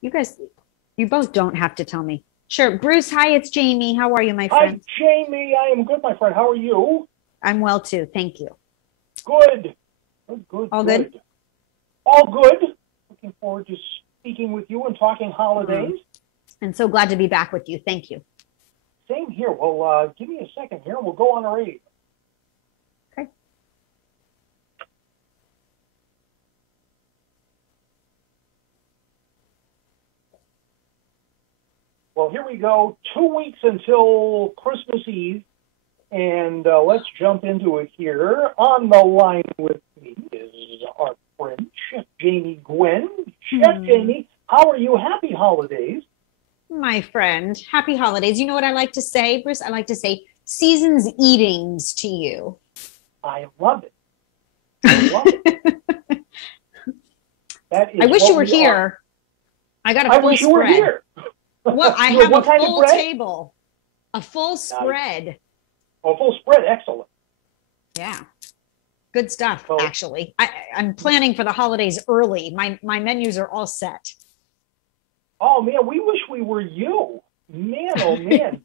You guys, you both don't have to tell me. Sure. Bruce, hi, it's Jamie. How are you, my Hi, friend? Jamie. I am good, my friend. How are you? I'm well too. Thank you. Good. Good, good, All good? good. All good. Looking forward to speaking with you and talking Mm. holidays. And so glad to be back with you. Thank you. Same here. Well, give me a second here and we'll go on our radio. Okay. Well, here we go. 2 weeks until Christmas Eve. And let's jump into it here. On the line with me is our friend, Chef Jamie Gwen. Chef Hmm. Jamie, how are you? Happy holidays. My friend, happy holidays. You know what I like to say, Bruce? I like to say season's eatings to you. I love it. I love it. That I is wish you what were we are. here. I got a I full wish you were spread. here. Well, I You know, have a what kind of full bread? table, a full Nice. spread. Oh, full spread. Excellent. Yeah. Good stuff, So, actually. I'm planning for the holidays early. My menus are all set. oh, man, we wish we were you. Man, oh, man.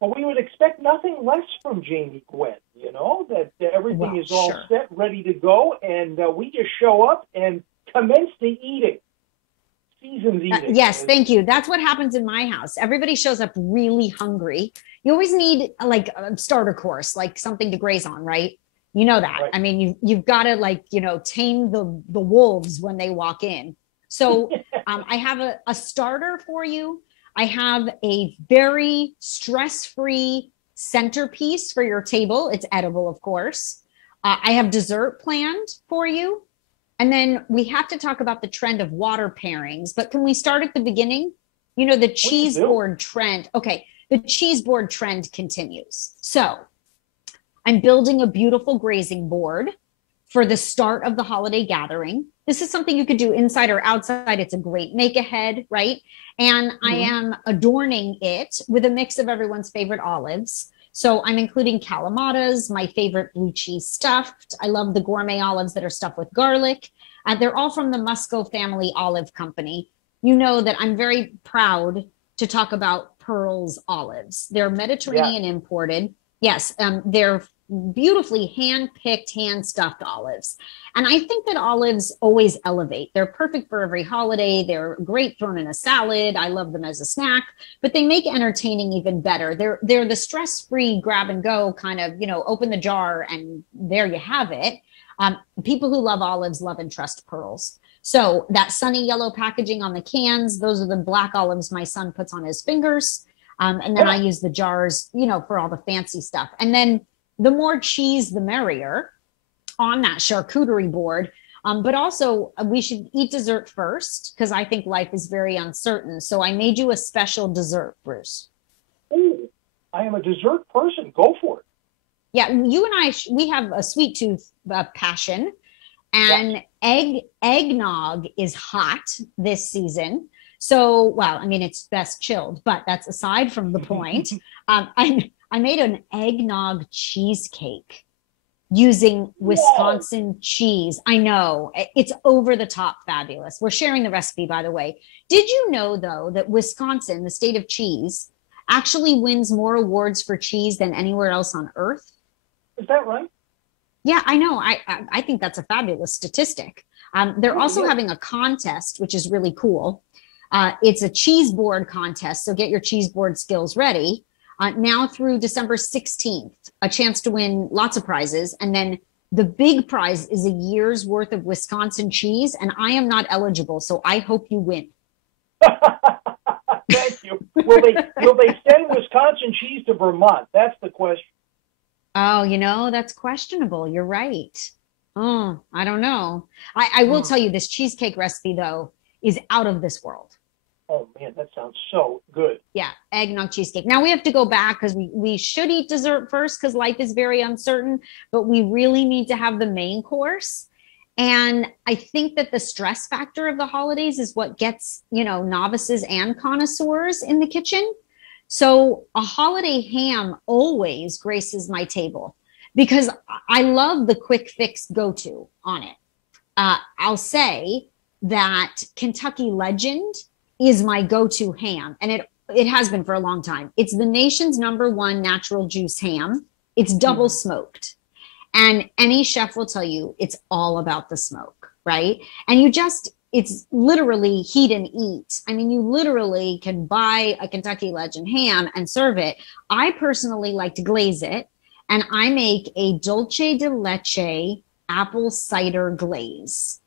But we would expect nothing less from Jamie Gwen, that everything Well, is all sure. set, ready to go, and we just show up and commence the eating. Season's eating. Yes, thank you. That's what happens in my house. Everybody shows up really hungry. You always need like a starter course, like something to graze on, right? You know that. Right. I mean, you've got to like, tame the wolves when they walk in. So I have a starter for you. I have a very stress-free centerpiece for your table. It's edible, of course. I have dessert planned for you. And then we have to talk about the trend of water pairings, but can we start at the beginning? The Please cheese do. board trend. Okay, the cheese board trend continues. So I'm building a beautiful grazing board for the start of the holiday gathering. This is something you could do inside or outside. It's a great make ahead, right? And I Mhm. am adorning it with a mix of everyone's favorite olives. So I'm including calamatas, my favorite blue cheese stuffed. I love the gourmet olives that are stuffed with garlic. They're all from the Musco Family Olive Company. You know that I'm very proud to talk about Pearl's olives. They're Yes. Mediterranean imported. Yes, they're beautifully hand-picked, hand-stuffed olives. And I think that olives always elevate. They're perfect for every holiday. They're great thrown in a salad. I love them as a snack, but they make entertaining even better. They're the stress-free grab and go kind of, open the jar and there you have it. People who love olives love and trust pearls. So that sunny yellow packaging on the cans, those are the black olives my son puts on his fingers. And then I use the jars, for all the fancy stuff. And then the more cheese, the merrier on that charcuterie board. But also, we should eat dessert first because I think life is very uncertain. So I made you a special dessert, Bruce. Ooh, I am a dessert person. Go for it. Yeah, you and I, we have a sweet tooth passion, Yes. and eggnog is hot this season. So, well, I mean, it's best chilled, but that's aside from the point. I made an eggnog cheesecake using Whoa. Wisconsin cheese. I know it's over the top fabulous. We're sharing the recipe, by the way. Did you know, though, that Wisconsin, the state of cheese, actually wins more awards for cheese than anywhere else on earth? Is that right? Yeah, I know. I think that's a fabulous statistic. They're Really also is. having a contest, which is really cool. It's a cheese board contest, so get your cheese board skills ready. Now through December 16th, a chance to win lots of prizes. And then the big prize is a year's worth of Wisconsin cheese, and I am not eligible, so I hope you win. Thank you. Will they send Wisconsin cheese to Vermont? That's the question. Oh, that's questionable. You're right. Oh, I don't know. I will Mm. tell you this cheesecake recipe, though, is out of this world. Oh man, that sounds so good. Yeah, eggnog cheesecake. Now we have to go back because we should eat dessert first because life is very uncertain, but we really need to have the main course. And I think that the stress factor of the holidays is what gets, novices and connoisseurs in the kitchen. So a holiday ham always graces my table because I love the quick fix go to on it. I'll say that Kentucky Legend is my go-to ham, and it has been for a long time. It's the nation's #1 natural juice ham. It's double smoked. And any chef will tell you it's all about the smoke, right? And it's literally heat and eat. I mean, you literally can buy a Kentucky Legend ham and serve it. I personally like to glaze it, and I make a dulce de leche apple cider glaze.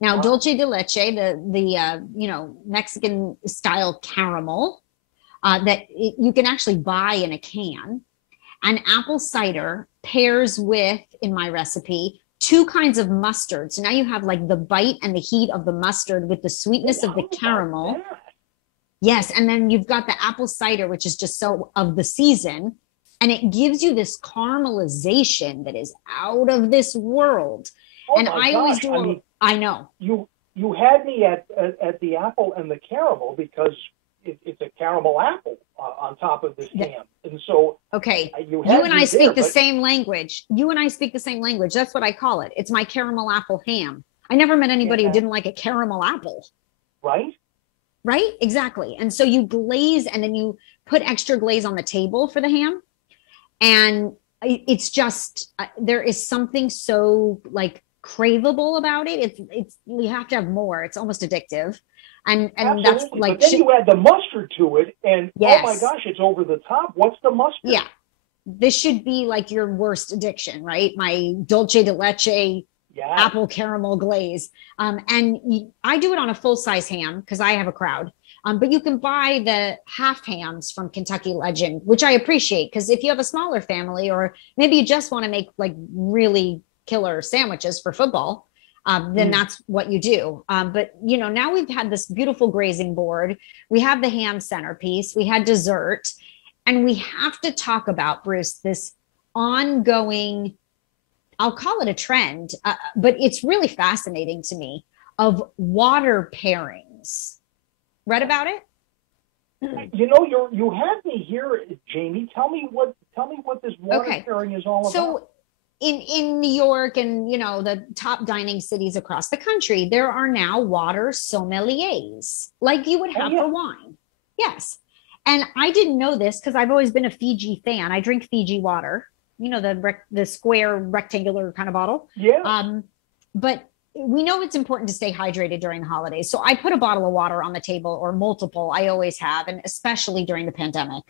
Now, dulce de leche, the Mexican style caramel you can actually buy in a can, and apple cider pairs with, in my recipe, 2 kinds of mustard. So now you have like the bite and the heat of the mustard with the sweetness of the caramel. Yes, and then you've got the apple cider, which is just so of the season, and it gives you this caramelization that is out of this world. And I always do. I know you had me at the apple and the caramel, because it's a caramel apple on top of this ham, and so okay, you and I speak the same language. You and I speak the same language. That's what I call it. It's my caramel apple ham. I never met anybody who didn't like a caramel apple. Right? Right? Exactly. And so you glaze, and then you put extra glaze on the table for the ham, and it's just there is something so like craveable about it. It's you have to have more. It's almost addictive. And that's like, but then you add the mustard to it, and oh my gosh, it's over the top. What's the mustard? Yeah, this should be like your worst addiction, right? My dulce de leche apple caramel glaze. And I do it on a full-size ham because I have a crowd. But you can buy the half hams from Kentucky Legend, which I appreciate, because if you have a smaller family, or maybe you just want to make like really killer sandwiches for football, then that's what you do. But now we've had this beautiful grazing board. We have the ham centerpiece. We had dessert, and we have to talk about, Bruce, this ongoing, I'll call it a trend, but it's really fascinating to me, of water pairings. Read about it? You had me here, Jamie. Tell me what this water pairing is all about. So in New York and, the top dining cities across the country, there are now water sommeliers, like you would have for wine. Yes. And I didn't know this because I've always been a Fiji fan. I drink Fiji Water, the square rectangular kind of bottle. Yeah. But we know it's important to stay hydrated during the holidays. So I put a bottle of water on the table, or multiple. I always have. And especially during the pandemic,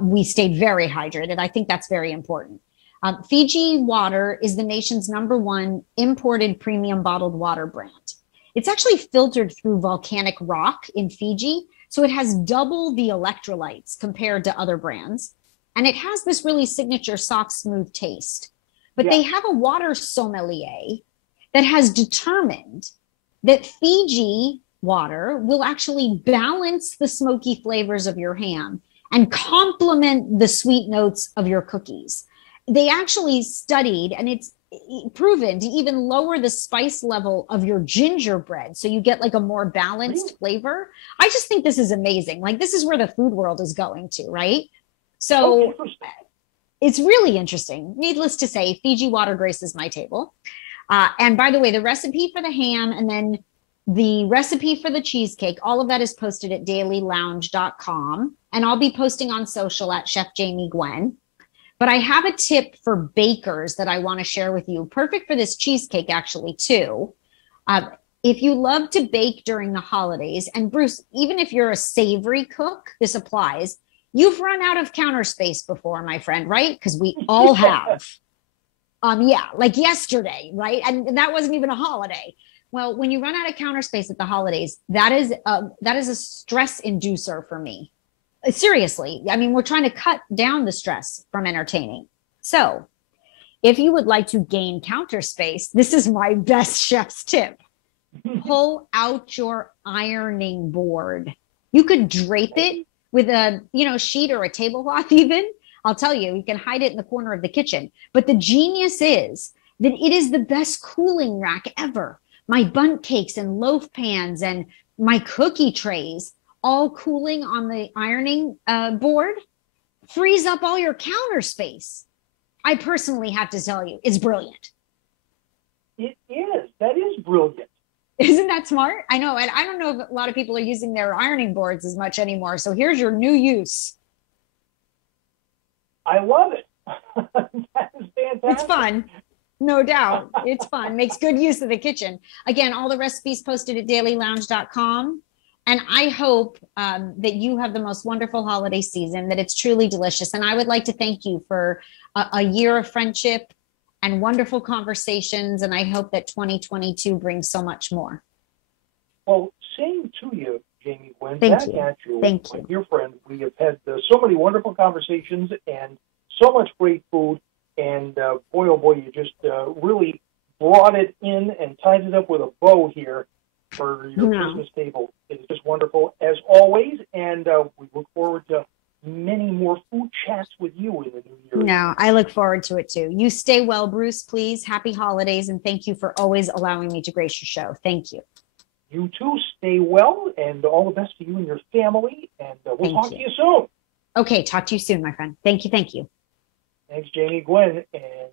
we stayed very hydrated. I think that's very important. Fiji Water is the nation's #1 imported premium bottled water brand. It's actually filtered through volcanic rock in Fiji, so it has double the electrolytes compared to other brands. And it has this really signature soft, smooth taste. But they have a water sommelier that has determined that Fiji water will actually balance the smoky flavors of your ham and complement the sweet notes of your cookies. They actually studied, and it's proven to even lower the spice level of your gingerbread, so you get like a more balanced flavor. I just think this is amazing. Like, this is where the food world is going to, right? So it's really interesting. Needless to say, Fiji Water graces my table. And by the way, the recipe for the ham and then the recipe for the cheesecake, all of that is posted at dailylounge.com. And I'll be posting on social at Chef Jamie Gwen. But I have a tip for bakers that I want to share with you. Perfect for this cheesecake, actually, too. If you love to bake during the holidays, and Bruce, even if you're a savory cook, this applies. You've run out of counter space before, my friend, right? Because we all have. Like yesterday, right? And that wasn't even a holiday. Well, when you run out of counter space at the holidays, that is a stress inducer for me. Seriously. I mean, we're trying to cut down the stress from entertaining. So if you would like to gain counter space, this is my best chef's tip. Pull out your ironing board. You could drape it with a, sheet or a tablecloth even. I'll tell you, you can hide it in the corner of the kitchen. But the genius is that it is the best cooling rack ever. My bundt cakes and loaf pans and my cookie trays, all cooling on the ironing board, frees up all your counter space. I personally have to tell you, it's brilliant. It is. That is brilliant. Isn't that smart? I know. And I don't know if a lot of people are using their ironing boards as much anymore. So here's your new use. I love it. That is fantastic. It's fun. No doubt. It's fun. Makes good use of the kitchen. Again, all the recipes posted at dailylounge.com. And I hope that you have the most wonderful holiday season, that it's truly delicious. And I would like to thank you for a year of friendship and wonderful conversations. And I hope that 2022 brings so much more. Well, same to you, Jamie Gwen. Thank you. At you, Thank my you. dear friend. We have had so many wonderful conversations and so much great food. And boy, oh boy, you just really brought it in and tied it up with a bow here for your Christmas table. It's just wonderful, as always. And we look forward to many more food chats with you in the new year. No, I look forward to it too. You stay well, Bruce, please. Happy holidays. And thank you for always allowing me to grace your show. Thank you. You too, stay well, and all the best to you and your family. And we'll talk to you soon. Okay, talk to you soon, my friend. Thank you. Thank you. Thanks, Jamie Gwen. And